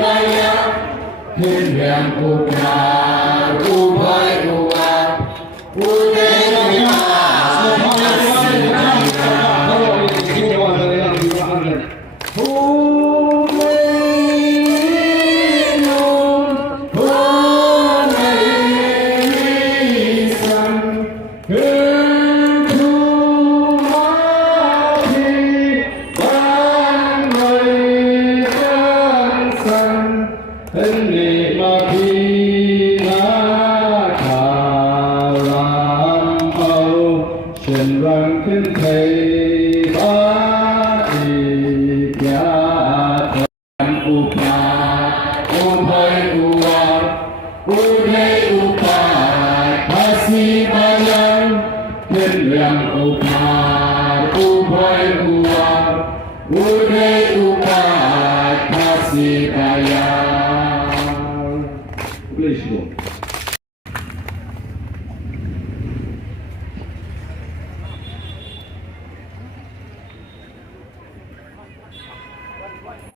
baya hindang upa ubai uwa udaiขึ้นไทยบ้าอีกยาอุปาอุภัยอุวาอุเทอุปาภาษีบายังเป็นเรื่องอุปาอุภัยอุวาอุเทอุปาภาษีบายัง